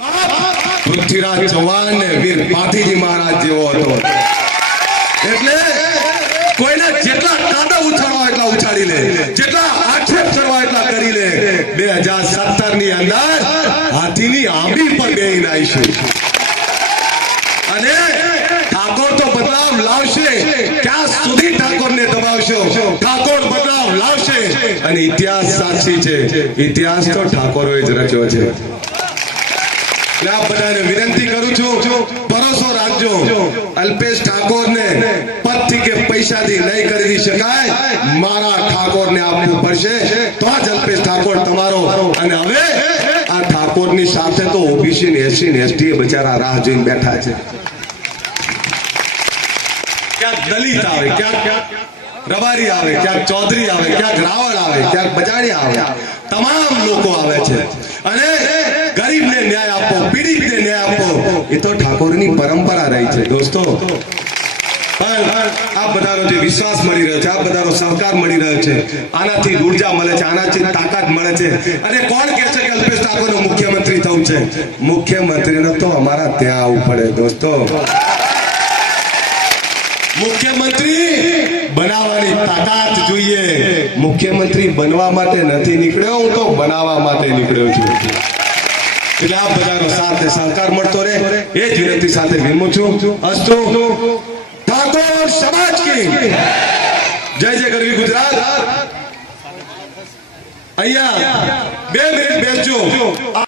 પૃથ્વીરાજ ચૌહાણ ને વીર પાથીજી મહારાજ જેવો હતો. એટલે કોઈને જેટલા કાંટા ઉછાળવા એટલા ઉછાળી લે, જેટલા આક્ષેપ કરવા એટલા કરી લે. બે હજાર સત્તરની અંદર હાથીની આંબી પર બે આવીશું અને ઠાકોર તો બદલાવ લાવશે. ક્યાં સુધી ઠાકોર ને દબાવશો? ઠાકોર બદલાવ લાવશે. અને ઇતિહાસ સાક્ષી છે. ઇતિહાસ તો ઠાકોરોએ જ રચ્યો છે. વિનંતી કરું છું, ભરોસો રાખજો. અલ્પેશ ઠાકોર ને પદથી કે પૈસાથી નહીં ખરીદી શકાય, મારા ઠાકોર ને આપવું પડશે. તો જ અલ્પેશ ઠાકોર તમારો અને હવે આ ઠાકોરની સાથે તો ઓબીસી ને એસી ને એસટી બચારા રાહ જોઈને બેઠા છે. ક્યાંક દલિત આવે, ક્યાંક રબારી આવે, ક્યાંક ચૌધરી આવે, ક્યાંક રાવળ આવે, ક્યાંક બજાડી આવે. તમામ લોકો આવે છે. અને પીડિતને ન્યાય આપો એ તો ઠાકોરની પરંપરા રહી છે, દોસ્તો. જોઈએ. મુખ્યમંત્રી બનવા માટે નથી નીકળ્યો, હું તો બનાવવા માટે નીકળ્યો છું. એટલે આ બધાનો સહકાર મળતો રહે. એ જ વિનંતી સાથે વિનમું છું. અસ્તુ. ઠાકોર સમાજ કી જય જય ગરવી ગુજરાત. અહીંયા બે મિનિટ બેસજો.